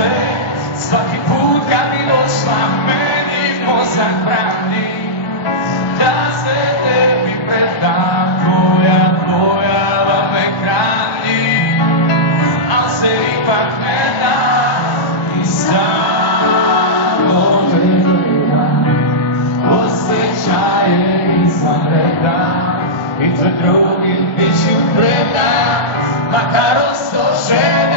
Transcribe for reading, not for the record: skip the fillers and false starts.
se svaki put kad bi došla meni mozak brani da se tebi predam, tvoja pojava me hrani, al se ipak ne da i samo gledam osjećaje izvan reda i tvoj drugim bit ću predam, makar osto žena.